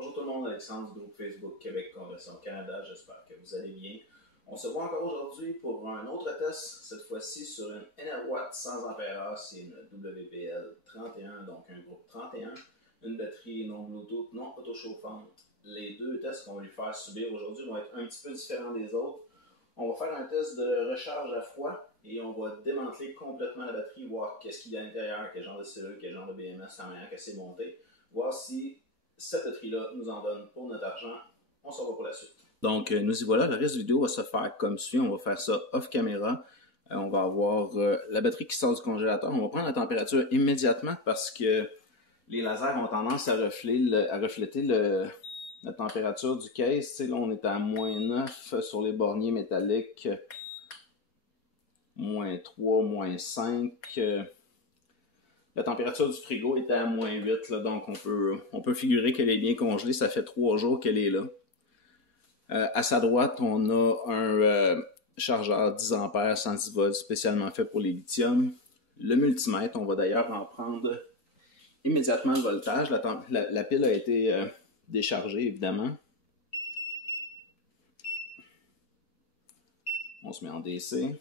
Bonjour tout le monde, Alexandre du groupe Facebook Québec Conversion Canada, j'espère que vous allez bien. On se voit encore aujourd'hui pour un autre test, cette fois-ci sur une Enerwatt 100 ampères, c'est une WBL 31, donc un groupe 31, une batterie non Bluetooth, non autochauffante. Les deux tests qu'on va lui faire subir aujourd'hui vont être un petit peu différents des autres. On va faire un test de recharge à froid et on va démanteler complètement la batterie, voir qu'est-ce qu'il y a à l'intérieur, quel genre de cellule, quel genre de BMS, la manière que c'est monté, voir si cette batterie-là nous en donne pour notre argent. On s'en va pour la suite. Donc, nous y voilà. Le reste de la vidéo va se faire comme suit. On va faire ça off caméra. On va avoir la batterie qui sort du congélateur. On va prendre la température immédiatement parce que les lasers ont tendance à refléter la température du case. Tu sais, là, on est à -9 sur les borniers métalliques. -3, -5. La température du frigo était à -8, là, donc on peut figurer qu'elle est bien congelée. Ça fait 3 jours qu'elle est là. À sa droite, on a un chargeur 10 ampères 110 volts spécialement fait pour les lithium. Le multimètre, on va d'ailleurs en prendre immédiatement le voltage. La pile a été déchargée, évidemment. On se met en DC.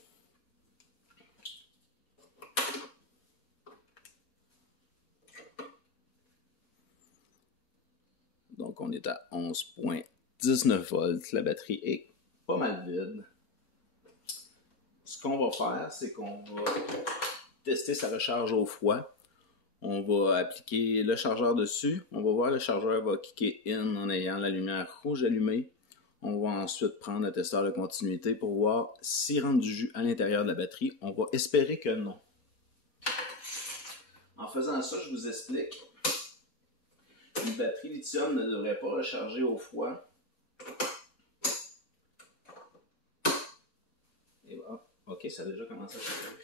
Donc, on est à 11,19 volts. La batterie est pas mal vide. Ce qu'on va faire, c'est qu'on va tester sa recharge au froid. On va appliquer le chargeur dessus. On va voir le chargeur va kicker in en ayant la lumière rouge allumée. On va ensuite prendre le testeur de continuité pour voir s'il rentre du jus à l'intérieur de la batterie. On va espérer que non. En faisant ça, je vous explique. Une batterie lithium ne devrait pas recharger au froid. Et voilà. Ok, ça a déjà commencé à charger.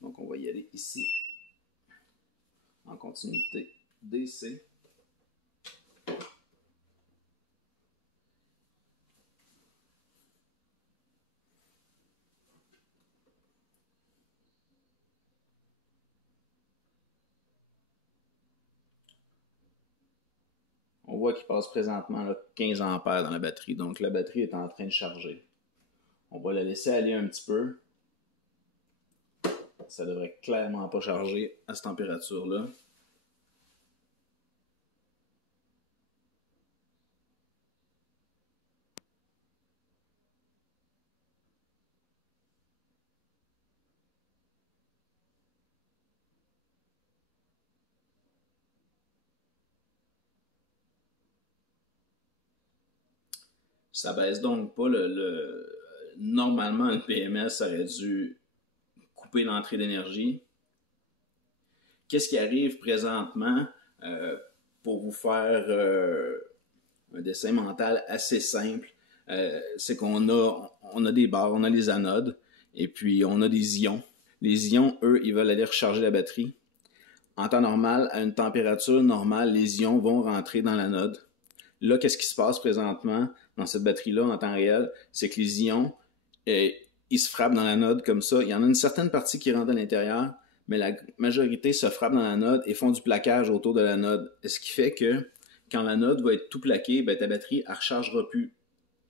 Donc on va y aller ici. En continuité DC. On voit qu'il passe présentement là, 15 ampères dans la batterie. Donc la batterie est en train de charger. On va la laisser aller un petit peu. Ça devrait clairement pas charger à cette température-là. Ça baisse donc pas. Normalement, le PMS aurait dû couper l'entrée d'énergie. Qu'est-ce qui arrive présentement pour vous faire un dessin mental assez simple? C'est qu'on a des barres, on a les anodes, et puis on a des ions. Les ions, eux, ils veulent aller recharger la batterie. En temps normal, à une température normale, les ions vont rentrer dans l'anode. Là, qu'est-ce qui se passe présentement dans cette batterie-là en temps réel? C'est que les ions, ils se frappent dans l'anode comme ça. Il y en a une certaine partie qui rentre à l'intérieur, mais la majorité se frappe dans l'anode et font du plaquage autour de l'anode. Ce qui fait que quand l'anode va être tout plaquée, ben, ta batterie ne rechargera plus.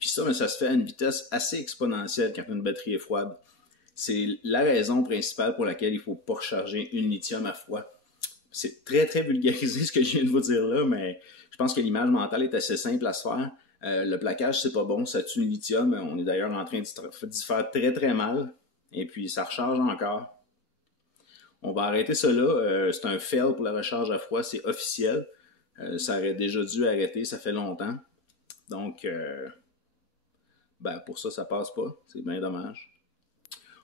Puis ça, ça se fait à une vitesse assez exponentielle quand une batterie est froide. C'est la raison principale pour laquelle il ne faut pas recharger une lithium à froid. C'est très, très vulgarisé ce que je viens de vous dire là, mais je pense que l'image mentale est assez simple à se faire. Le plaquage, c'est pas bon, ça tue le lithium. On est d'ailleurs en train d'y faire très, très mal. Et puis, ça recharge encore. On va arrêter ça là. C'est un fail pour la recharge à froid, c'est officiel. Ça aurait déjà dû arrêter, ça fait longtemps. Donc, ben, pour ça, ça passe pas. C'est bien dommage.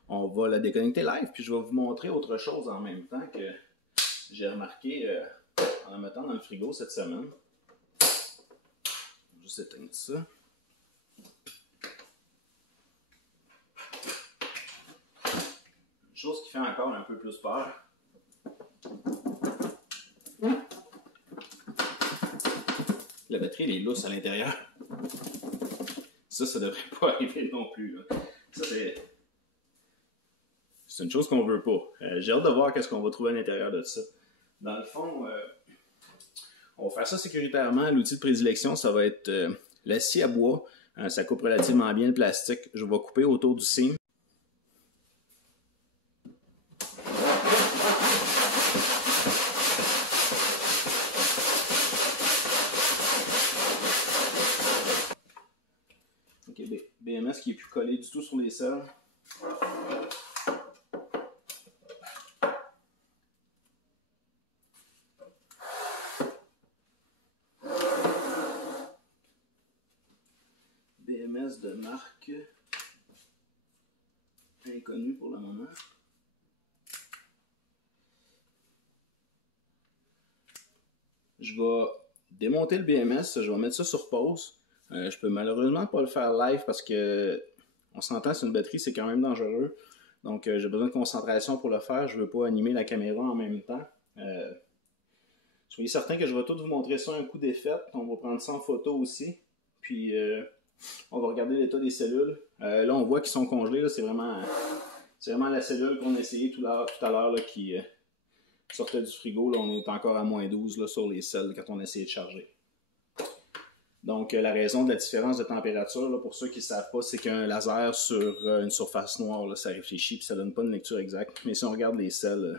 On va la déconnecter live, puis je vais vous montrer autre chose en même temps que j'ai remarqué en la mettant dans le frigo cette semaine. Je vais juste éteindre ça. Une chose qui fait encore un peu plus peur. La batterie elle est lousse à l'intérieur. Ça devrait pas arriver non plus. Là. Ça, c'est une chose qu'on veut pas. J'ai hâte de voir qu'est-ce qu'on va trouver à l'intérieur de ça. Dans le fond, on va faire ça sécuritairement. L'outil de prédilection, ça va être la scie à bois. Ça coupe relativement bien le plastique. Je vais couper autour du seam. Ok, BMS qui est plus collé du tout sur les selles. BMS de marque inconnue pour le moment. Je vais démonter le BMS, je vais mettre ça sur pause. Je peux malheureusement pas le faire live parce que on s'entend, c'est une batterie, c'est quand même dangereux. Donc j'ai besoin de concentration pour le faire. Je veux pas animer la caméra en même temps. Soyez certains que je vais tout vous montrer ça un coup d'effet. On va prendre ça en photo aussi. Puis on va regarder l'état des cellules. Là, on voit qu'ils sont congelés. C'est vraiment la cellule qu'on a essayé tout à l'heure qui sortait du frigo. Là, on est encore à moins 12 là, sur les selles quand on a essayé de charger. Donc, la raison de la différence de température, là, pour ceux qui ne savent pas, c'est qu'un laser sur une surface noire, là, ça réfléchit et ça ne donne pas une lecture exacte. Mais si on regarde les selles,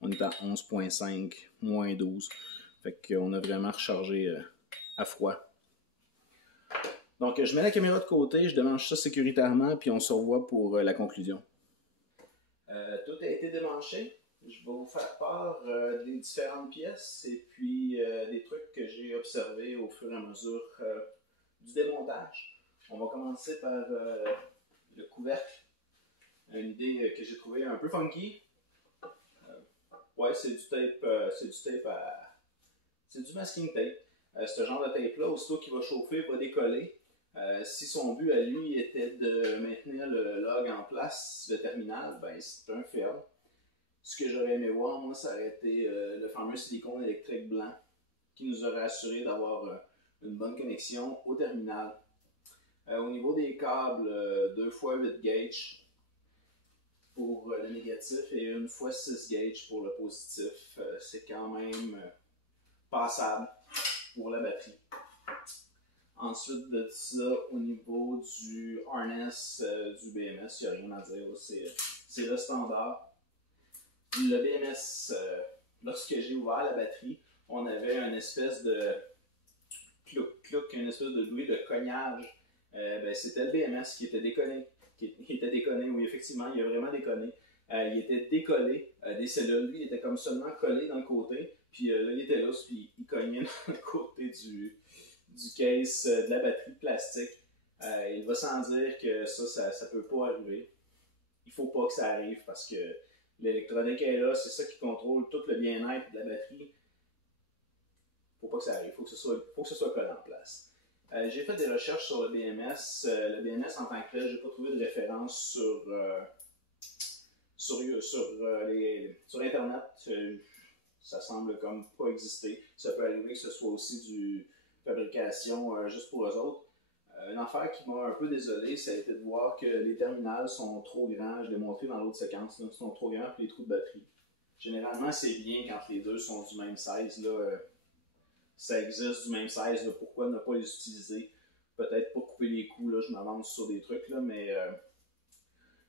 on est à 11.5, moins 12. Fait qu'on a vraiment rechargé à froid. Donc, je mets la caméra de côté, je démanche ça sécuritairement, puis on se revoit pour la conclusion. Tout a été démanché. Je vais vous faire part des différentes pièces et puis des trucs que j'ai observés au fur et à mesure du démontage. On va commencer par le couvercle. Une idée que j'ai trouvée un peu funky. Ouais, c'est du masking tape. Ce genre de tape-là, aussitôt qu'il va chauffer, va décoller. Si son but à lui était de maintenir le log en place, le terminal, ben c'est un fail. Ce que j'aurais aimé voir, moi, ça aurait été le fameux silicone électrique blanc qui nous aurait assuré d'avoir une bonne connexion au terminal. Au niveau des câbles, 2x8 gauge pour le négatif et 1x6 gauge pour le positif. C'est quand même passable pour la batterie. Ensuite de ça, au niveau du harness du BMS, il n'y a rien à dire. C'est le standard. Le BMS, lorsque j'ai ouvert la batterie, on avait une espèce de clouc, une espèce de bruit de cognage. C'était le BMS qui était déconné. Oui, effectivement, il a vraiment déconné. Il était décollé des cellules. Lui, il était comme seulement collé dans le côté. Puis là, il était là, puis il cognait dans le côté du case de la batterie de plastique. Il va sans dire que ça peut pas arriver. Il faut pas que ça arrive parce que l'électronique est là, c'est ça qui contrôle tout le bien-être de la batterie. Faut pas que ça arrive, faut que ce soit collé en place. J'ai fait des recherches sur le BMS. Le BMS en tant que tel, j'ai pas trouvé de référence sur Internet. Ça semble comme pas exister. Ça peut arriver que ce soit aussi du fabrication juste pour eux autres. Une affaire qui m'a un peu désolé, ça a été de voir que les terminals sont trop grands. Je l'ai montré dans l'autre séquence, ils sont trop grands pour les trous de batterie. Généralement, c'est bien quand les deux sont du même size. Là, ça existe du même size. Là, pourquoi ne pas les utiliser? Peut-être pour couper les coups, là, je m'avance sur des trucs, là, mais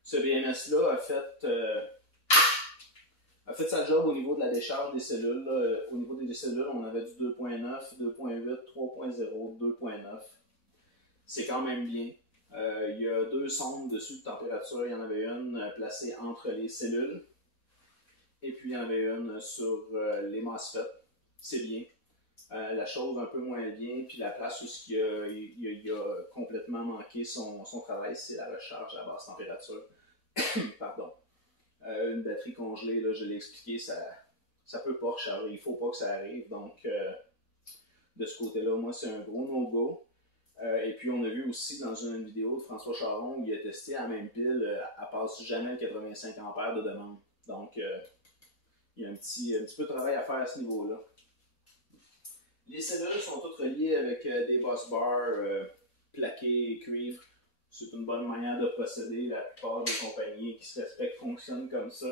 ce BMS-là a fait sa job au niveau de la décharge des cellules. Là. Au niveau des cellules, on avait du 2.9, 2.8, 3.0, 2.9. C'est quand même bien. Il y a deux sondes dessus de température. Il y en avait une placée entre les cellules. Et puis il y en avait une sur les MOSFET. C'est bien. La chose un peu moins bien, puis la place où il a complètement manqué son travail, c'est la recharge à basse température. Pardon. Une batterie congelée, là, je l'ai expliqué, ça peut pas recharger. Il faut pas que ça arrive. Donc, de ce côté-là, moi, c'est un gros no-go. Et puis, on a vu aussi dans une vidéo de François Charon où il a testé la même pile, elle passe jamais le 85 ampères de demande. Donc, il y a un petit peu de travail à faire à ce niveau-là. Les cellules sont toutes reliées avec des bus bars plaqués cuivre. C'est une bonne manière de procéder. La plupart des compagnies qui se respectent fonctionnent comme ça.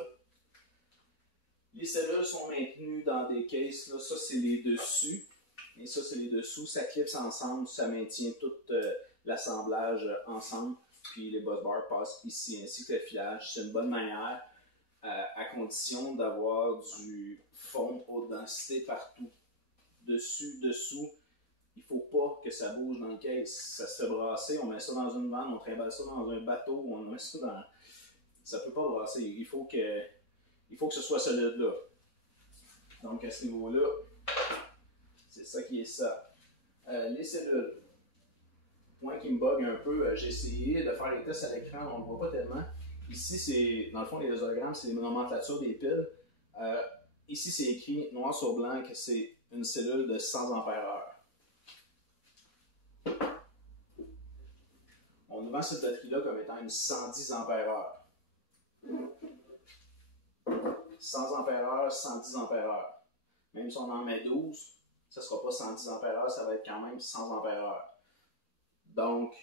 Les cellules sont maintenues dans des cases. Là. Ça, c'est les dessus. Et ça, c'est les dessous. Ça clipse ensemble. Ça maintient tout l'assemblage ensemble. Puis les bus bars passent ici, ainsi que le filage. C'est une bonne manière, à condition d'avoir du fond haute densité partout. Dessus, dessous. Il ne faut pas que ça bouge dans le case. Ça se fait brasser. On met ça dans une vanne. On trimballe ça dans un bateau. On met ça dans... Ça ne peut pas brasser. Il faut que ce soit solide là. Donc à ce niveau-là, c'est ça qui est ça. Les cellules. Point qui me bug un peu, j'ai essayé de faire les tests à l'écran, on ne le voit pas tellement. Ici, c'est, dans le fond, les diagrammes, c'est les nomenclatures des piles. Ici, c'est écrit noir sur blanc que c'est une cellule de 100 ampères-heure. On nous vend cette batterie-là comme étant une 110 ampères-heure. 100 ampères-heure, 110 ampères-heure. Même si on en met 12, ça ne sera pas 110 ampères-heure, ça va être quand même 100 ampères-heure. Donc,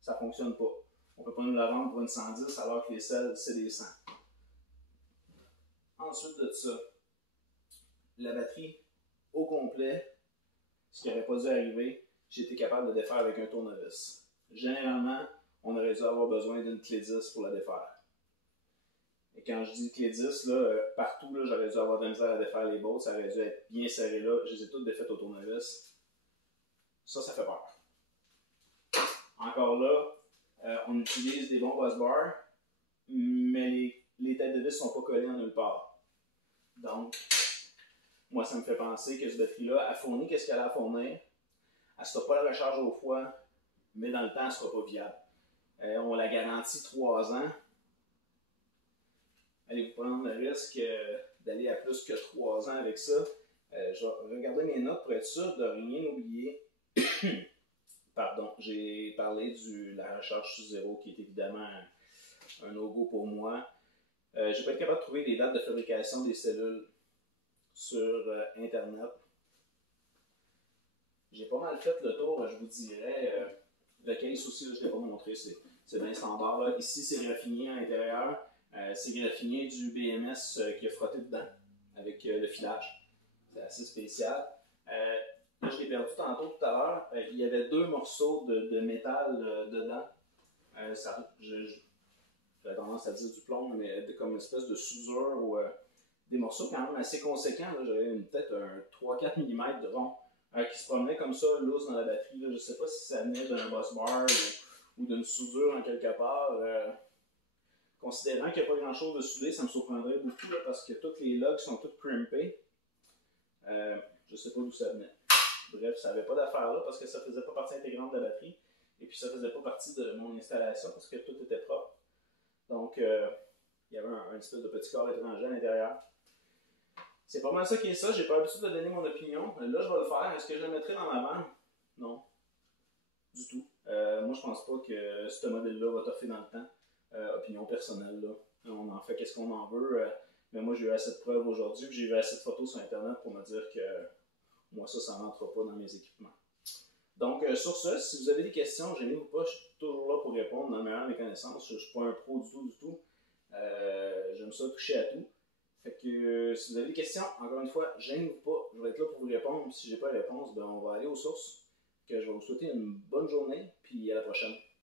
ça ne fonctionne pas. On ne peut pas nous la vendre pour une 110 alors que les selles, c'est des 100. Ensuite de ça, la batterie au complet, ce qui n'aurait pas dû arriver, j'ai été capable de défaire avec un tournevis. Généralement, on aurait dû avoir besoin d'une clé 10 pour la défaire. Et quand je dis clé 10, là, partout, là, j'aurais dû avoir de la misère à défaire les bolts, ça aurait dû être bien serré là. Je les ai toutes défaites au tournevis. Ça fait peur. Encore là, on utilise des bons bus bars, mais les têtes de vis ne sont pas collées en nulle part. Donc, moi, ça me fait penser que cette batterie-là, elle fournit qu'est-ce qu'elle a à fournir. Elle ne sera pas la recharge au froid, mais dans le temps, elle ne sera pas viable. On la garantit 3 ans. Allez-vous prendre le risque d'aller à plus que 3 ans avec ça? Je vais regarder mes notes pour être sûr de rien oublier. Pardon, j'ai parlé de la recharge sous zéro, qui est évidemment un no-go pour moi. Je n'ai pas été capable de trouver les dates de fabrication des cellules sur Internet. J'ai pas mal fait le tour, je vous dirais. Le case aussi, là, je ne l'ai pas montré, c'est bien standard. Là. Ici, c'est graffiné à l'intérieur. C'est graffiné du BMS qui a frotté dedans avec le filage. C'est assez spécial. Là, je l'ai perdu tantôt tout à l'heure. Il y avait 2 morceaux de métal dedans. J'avais tendance à dire du plomb, mais comme une espèce de soudure ou des morceaux quand même assez conséquents. J'avais peut-être un 3-4 mm de rond qui se promenait comme ça, loose dans la batterie. Là. Je ne sais pas si ça venait d'un bus bar ou d'une soudure en quelque part. Considérant qu'il n'y a pas grand-chose de soudé, ça me surprendrait beaucoup là, parce que tous les lugs sont tous crimpés. Je ne sais pas d'où ça venait. Bref, ça n'avait pas d'affaire là parce que ça ne faisait pas partie intégrante de la batterie. Et puis ça ne faisait pas partie de mon installation parce que tout était propre. Donc, il y avait un espèce de petit corps étranger à l'intérieur. C'est pas mal ça qui est ça. J'ai pas l'habitude de donner mon opinion. Là, je vais le faire. Est-ce que je le mettrai dans ma vanne? Non. Du tout. Moi, je pense pas que ce modèle-là va toffer dans le temps. Opinion personnelle, là. On en fait qu'est-ce qu'on en veut. Mais moi, j'ai eu assez de preuves aujourd'hui. J'ai vu assez de photos sur Internet pour me dire que moi, ça ne rentre pas dans mes équipements. Donc, sur ce, si vous avez des questions, gênez-vous pas, je suis toujours là pour répondre dans le meilleur de mes connaissances. Je ne suis pas un pro du tout. J'aime ça toucher à tout. Fait que si vous avez des questions, encore une fois, gênez-vous pas. Je vais être là pour vous répondre. Si je n'ai pas de réponse, ben, on va aller aux sources. Que je vais vous souhaiter une bonne journée, puis à la prochaine.